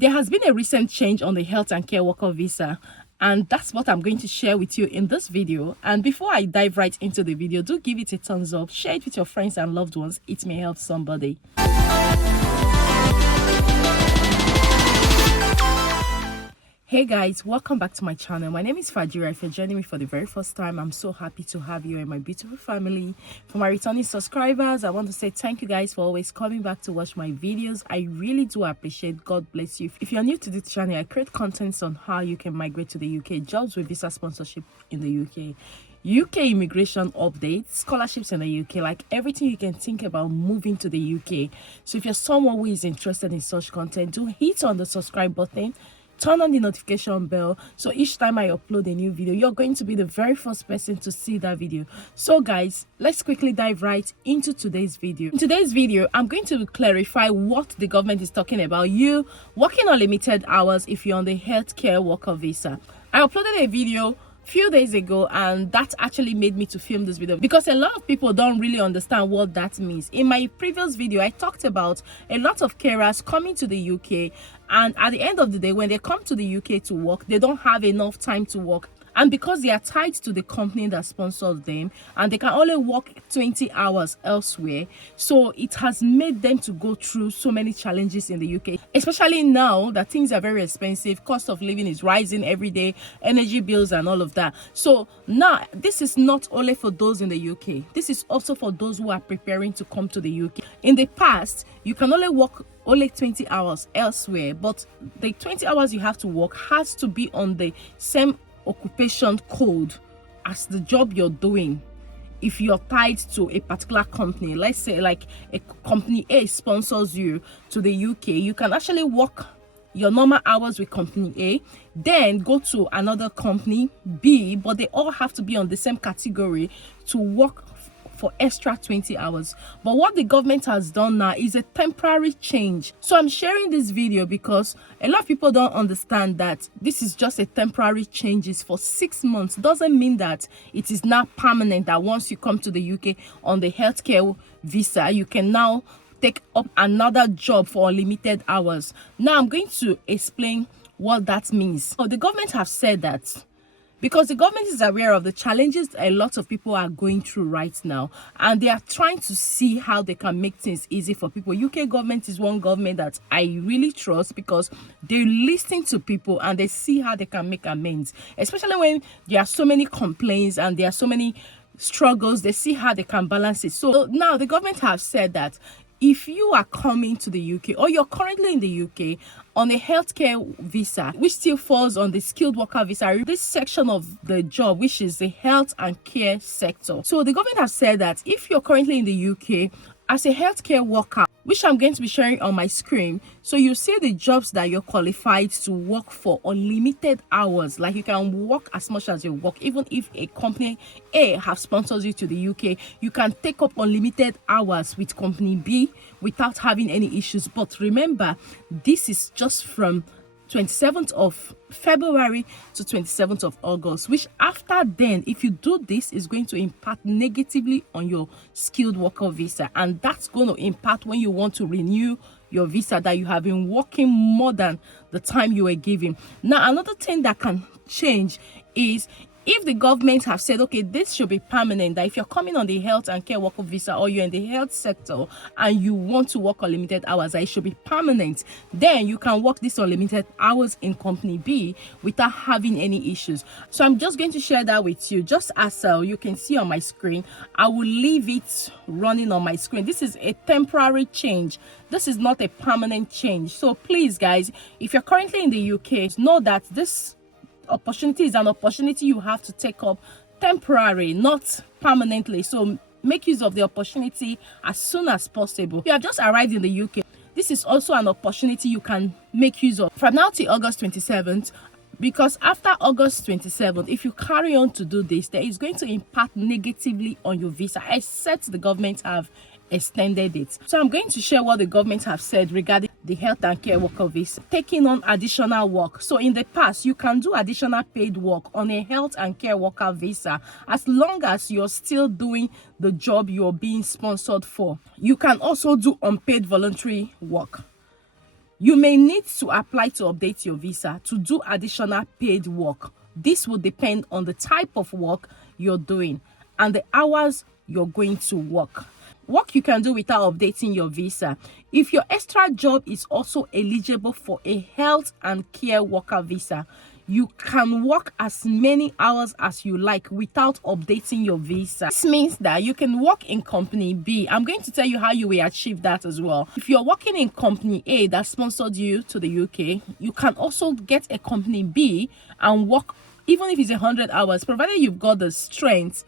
There has been a recent change on the health and care worker visa, and that's what I'm going to share with you in this video. And before I dive right into the video, do give it a thumbs up, share it with your friends and loved ones. It may help somebody. Hey guys, welcome back to my channel. My name is Fajira. If you're joining me for the very first time, I'm so happy to have you and my beautiful family. For my returning subscribers, I want to say thank you guys for always coming back to watch my videos. I really do appreciate. God bless you. If you're new to this channel, I create contents on how you can migrate to the UK, jobs with visa sponsorship in the UK immigration updates, scholarships in the UK, like everything you can think about moving to the UK. So if you're someone who is interested in such content, do hit on the subscribe button, turn on the notification bell, so each time I upload a new video, you're going to be the very first person to see that video. So guys, let's quickly dive right into today's video. In today's video, I'm going to clarify what the government is talking about you working on limited hours if you're on the healthcare worker visa. I uploaded a video few days ago, and that actually made me to film this video because a lot of people don't really understand what that means. In my previous video, I talked about a lot of carers coming to the UK, and at the end of the day, when they come to the UK to work, they don't have enough time to work. And because they are tied to the company that sponsors them and they can only work 20 hours elsewhere, so it has made them to go through so many challenges in the UK, especially now that things are very expensive, cost of living is rising every day, energy bills and all of that. So now this is not only for those in the UK, this is also for those who are preparing to come to the UK. In the past, you can only work 20 hours elsewhere, but the 20 hours you have to work has to be on the same occupation code as the job you're doing. If you're tied to a particular company, let's say like a company A sponsors you to the UK, you can actually work your normal hours with company A, then go to another company B, but they all have to be on the same category to work for extra 20 hours. But what the government has done now is a temporary change. So I'm sharing this video because a lot of people don't understand that this is just a temporary changes for 6 months. Doesn't mean that it is now permanent, that once you come to the UK on the healthcare visa, you can now take up another job for unlimited hours. Now I'm going to explain what that means. So the government have said that because the government is aware of the challenges a lot of people are going through right now, and they are trying to see how they can make things easy for people. UK government is one government that I really trust because they listen to people and they see how they can make amends, especially when there are so many complaints and there are so many struggles. They see how they can balance it. So now the government have said that if you are coming to the UK or you're currently in the UK on a healthcare visa, which still falls on the skilled worker visa, this section of the job, which is the health and care sector. So the government has said that if you're currently in the UK as a healthcare worker, which I'm going to be sharing on my screen, so you see the jobs that you're qualified to work for unlimited hours. Like you can work as much as you work. Even if a company A have sponsored you to the UK, you can take up unlimited hours with company B without having any issues. But remember, this is just from 27th of February to 27th of August, which after then, if you do this, is going to impact negatively on your skilled worker visa, and that's going to impact when you want to renew your visa that you have been working more than the time you were given. Now another thing that can change is if the government have said, okay, this should be permanent, that if you're coming on the health and care worker visa or you're in the health sector and you want to work unlimited hours, that it should be permanent, then you can work this unlimited hours in company B without having any issues. So I'm just going to share that with you, just as you can see on my screen. I will leave it running on my screen. This is a temporary change. This is not a permanent change. So please guys, if you're currently in the UK, know that this opportunity is an opportunity you have to take up temporary, not permanently. So make use of the opportunity as soon as possible. If you have just arrived in the UK, this is also an opportunity you can make use of from now till August 27th. Because after August 27th, if you carry on to do this, there is going to impact negatively on your visa, except the government have extended it. So I'm going to share what the government have said regarding the health and care worker visa, taking on additional work. So in the past, you can do additional paid work on a health and care worker visa as long as you're still doing the job you're being sponsored for. You can also do unpaid voluntary work. You may need to apply to update your visa to do additional paid work. This will depend on the type of work you're doing and the hours you're going to work. Work you can do without updating your visa. If your extra job is also eligible for a health and care worker visa, you can work as many hours as you like without updating your visa. This means that you can work in company B. I'm going to tell you how you will achieve that as well. If you're working in company A that sponsored you to the UK, you can also get a company B and work even if it's 100 hours, provided you've got the strength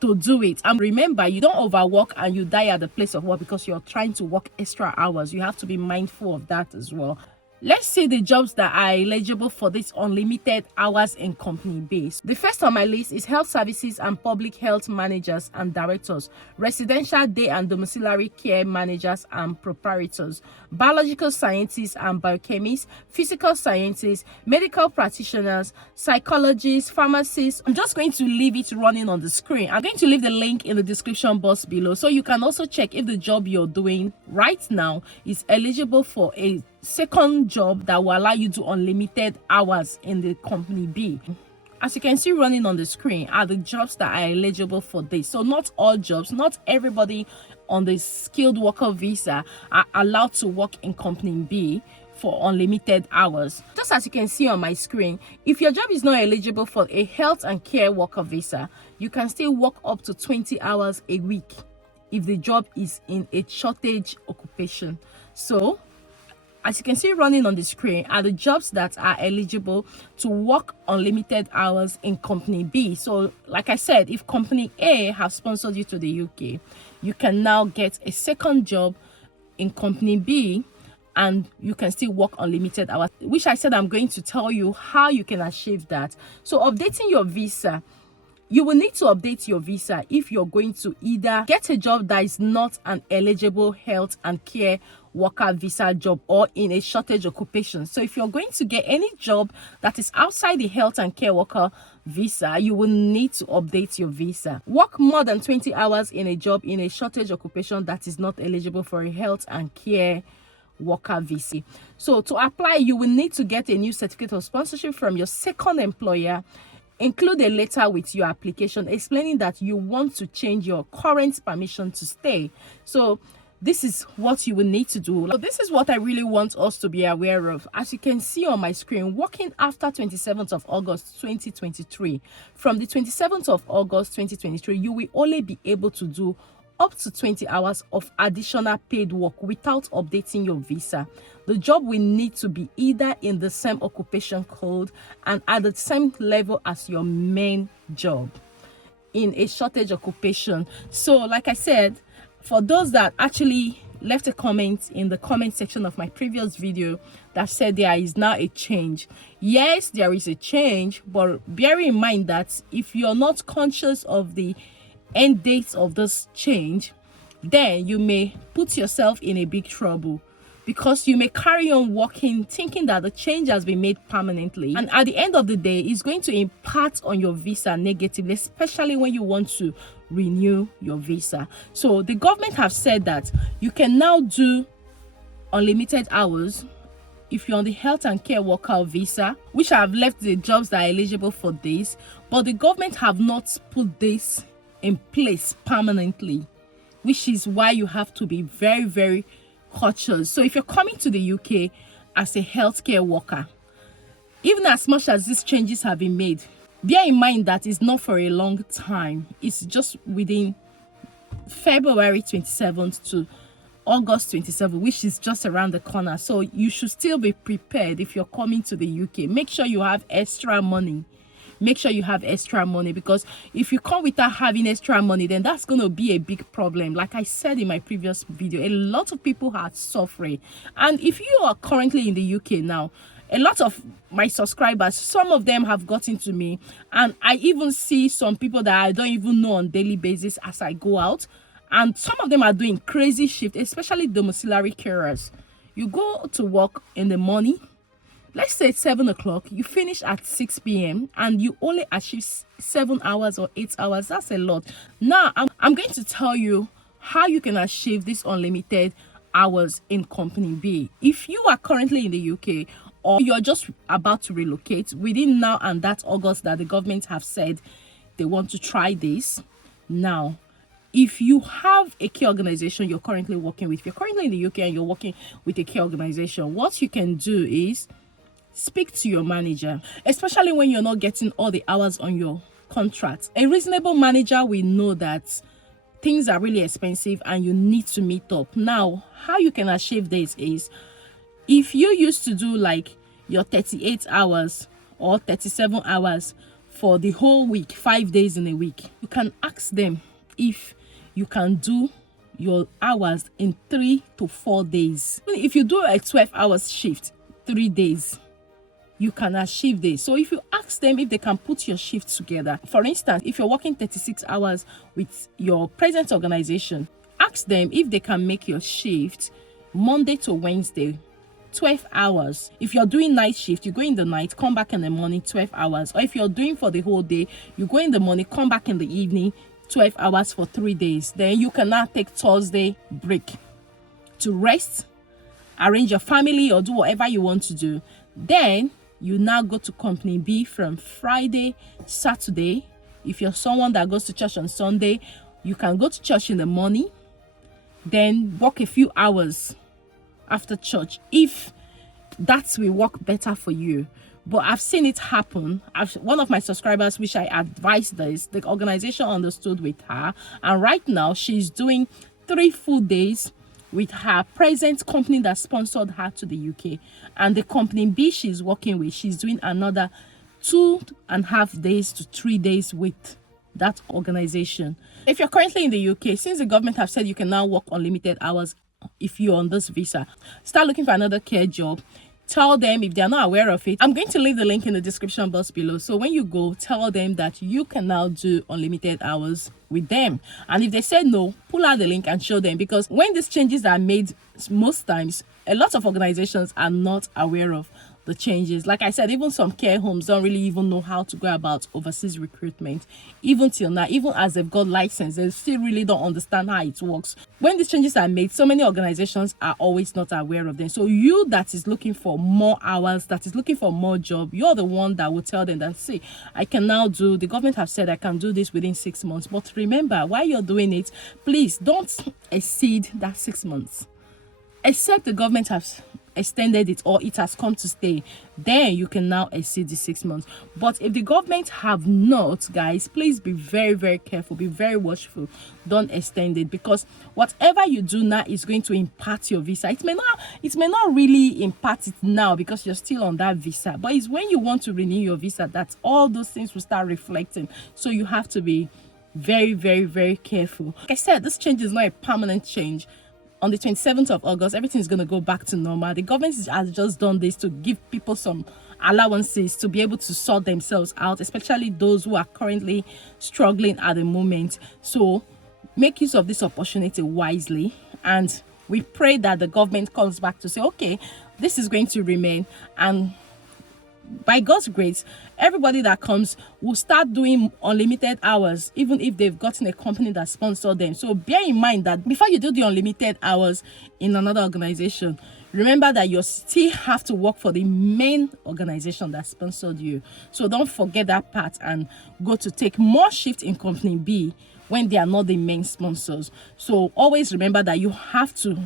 to do it. And remember, you don't overwork and you die at the place of work because you're trying to work extra hours. You have to be mindful of that as well. Let's see the jobs that are eligible for this unlimited hours in company base. The first on my list is health services and public health managers and directors, residential day and domiciliary care managers and proprietors, biological scientists and biochemists, physical scientists, medical practitioners, psychologists, pharmacists. I'm just going to leave it running on the screen. I'm going to leave the link in the description box below so you can also check if the job you're doing right now is eligible for a second job that will allow you to unlimited hours in the company B. As you can see running on the screen are the jobs that are eligible for this. So not all jobs, not everybody on the skilled worker visa are allowed to work in company B for unlimited hours. Just as you can see on my screen, if your job is not eligible for a health and care worker visa, you can still work up to 20 hours a week if the job is in a shortage occupation. So as you can see running on the screen are the jobs that are eligible to work unlimited hours in company B. So like I said, if company A has sponsored you to the UK, you can now get a second job in company B and you can still work unlimited hours, which I said I'm going to tell you how you can achieve that. So updating your visa, you will need to update your visa if you're going to either get a job that is not an eligible health and care worker visa job or in a shortage occupation. So if you're going to get any job that is outside the health and care worker visa, you will need to update your visa. Work more than 20 hours in a job in a shortage occupation that is not eligible for a health and care worker visa. So to apply, you will need to get a new certificate of sponsorship from your second employer. Include a letter with your application explaining that you want to change your current permission to stay. So this is what you will need to do. So this is what I really want us to be aware of. As you can see on my screen, working after 27th of August 2023, from the 27th of August 2023, you will only be able to do up to 20 hours of additional paid work without updating your visa. The job will need to be either in the same occupation code and at the same level as your main job in a shortage occupation. So like I said, for those that actually left a comment in the comment section of my previous video that said there is now a change, yes, there is a change, but bear in mind that if you're not conscious of the end dates of this change, then you may put yourself in a big trouble, because you may carry on working thinking that the change has been made permanently, and at the end of the day it's going to impact on your visa negatively, especially when you want to renew your visa. So the government have said that you can now do unlimited hours if you're on the health and care worker visa, which I have left the jobs that are eligible for this, but the government have not put this in place permanently, which is why you have to be very, very cautious. So if you're coming to the UK as a healthcare worker, even as much as these changes have been made, bear in mind that it's not for a long time. It's just within February 27th to August 27th, which is just around the corner. So you should still be prepared if you're coming to the UK. Make sure you have extra money. Make sure you have extra money, because if you come without having extra money, then that's going to be a big problem. Like I said in my previous video, a lot of people are suffering. And if you are currently in the UK now, a lot of my subscribers, some of them have gotten to me, and I even see some people that I don't even know on daily basis as I go out, and some of them are doing crazy shift, especially domiciliary carers. You go to work in the morning, let's say it's 7 o'clock, you finish at 6 p.m. and you only achieve 7 hours or 8 hours. That's a lot. Now I'm going to tell you how you can achieve this unlimited hours in company B. If you are currently in the UK or you're just about to relocate within now and that August that the government have said they want to try this now, if you have a key organization you're currently working with, if you're currently in the UK and you're working with a key organization, what you can do is speak to your manager, especially when you're not getting all the hours on your contract. A reasonable manager will know that things are really expensive and you need to meet up. Now, how you can achieve this is, if you used to do like your 38 hours or 37 hours for the whole week, 5 days in a week, you can ask them if you can do your hours in 3 to 4 days. If you do a 12 hours shift, 3 days, you can achieve this. So if you ask them if they can put your shifts together, for instance, if you're working 36 hours with your present organization, ask them if they can make your shift Monday to Wednesday 12 hours. If you're doing night shift, you go in the night, come back in the morning, 12 hours. Or if you're doing for the whole day, you go in the morning, come back in the evening, 12 hours for 3 days. Then you can now take Thursday break to rest, arrange your family, or do whatever you want to do. Then you now go to company B from Friday, Saturday. If you're someone that goes to church on Sunday, you can go to church in the morning, then work a few hours after church, if that will work better for you. But I've seen it happen. One of my subscribers, which I advised this, the organization understood with her, and right now she's doing 3 full days with her present company that sponsored her to the UK, and the company B she's working with, she's doing another 2.5 days to 3 days with that organization. If you're currently in the UK, since the government have said you can now work unlimited hours if you're on this visa, start looking for another care job. Tell them if they're not aware of it. I'm going to leave the link in the description box below, so when you go, tell them that you can now do unlimited hours with them. And if they say no, pull out the link and show them, because when these changes are made, most times a lot of organizations are not aware of the changes. Like I said, even some care homes don't really even know how to go about overseas recruitment. Even till now, even as they've got license, they still really don't understand how it works. When these changes are made, so many organizations are always not aware of them. So you that is looking for more hours, that is looking for more job, you're the one that will tell them that, see, I can now do, the government have said I can do this within 6 months. But remember, while you're doing it, please don't exceed that 6 months. Except the government has extended it or it has come to stay, then you can now exceed the 6 months. But if the government have not, guys, please be very, very careful, be very watchful. Don't extend it, because whatever you do now is going to impact your visa. It may not really impact it now because you're still on that visa, but it's when you want to renew your visa that all those things will start reflecting. So you have to be very, very, very careful. Like I said, this change is not a permanent change. On the 27th of August, everything is going to go back to normal. The government has just done this to give people some allowances to be able to sort themselves out, especially those who are currently struggling at the moment. So make use of this opportunity wisely, and we pray that the government comes back to say, okay, this is going to remain, and by God's grace, everybody that comes will start doing unlimited hours, even if they've gotten a company that sponsored them. So bear in mind that before you do the unlimited hours in another organization, remember that you still have to work for the main organization that sponsored you. So don't forget that part and go to take more shift in company B when they are not the main sponsors. So always remember that you have to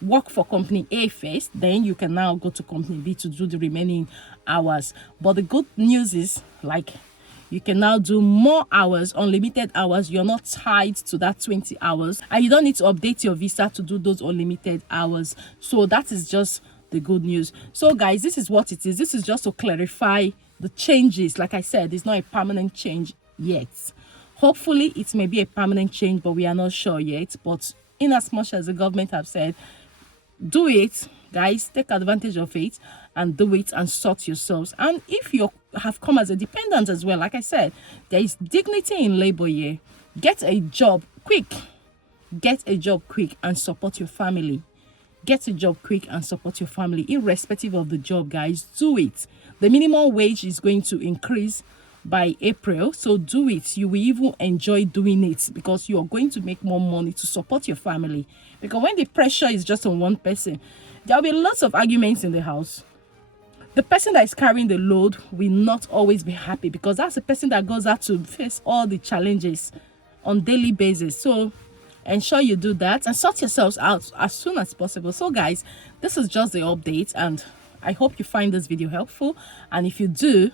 work for company A first, then you can now go to company B to do the remaining hours. But the good news is, like, you can now do more hours, unlimited hours. You're not tied to that 20 hours, and you don't need to update your visa to do those unlimited hours. So that is just the good news. So guys, this is what it is. This is just to clarify the changes. Like I said, it's not a permanent change yet. Hopefully it may be a permanent change, but we are not sure yet. But in as much as the government have said, do it, guys, take advantage of it and do it and sort yourselves. And if you have come as a dependent as well, like I said, there is dignity in labor here. Get a job quick. Get a job quick and support your family. Get a job quick and support your family, irrespective of the job, guys. Do it. The minimum wage is going to increase by April. So do it. You will even enjoy doing it because you are going to make more money to support your family. Because when the pressure is just on one person, there will be lots of arguments in the house. The person that is carrying the load will not always be happy because that's the person that goes out to face all the challenges on daily basis. So ensure you do that and sort yourselves out as soon as possible. So guys, this is just the update, and I hope you find this video helpful. And if you do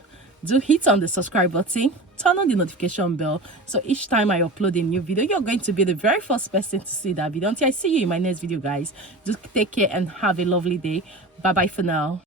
hit on the subscribe button, turn on the notification bell, so each time I upload a new video, you're going to be the very first person to see that video. Until I see you in my next video, guys, just take care and have a lovely day. Bye bye for now.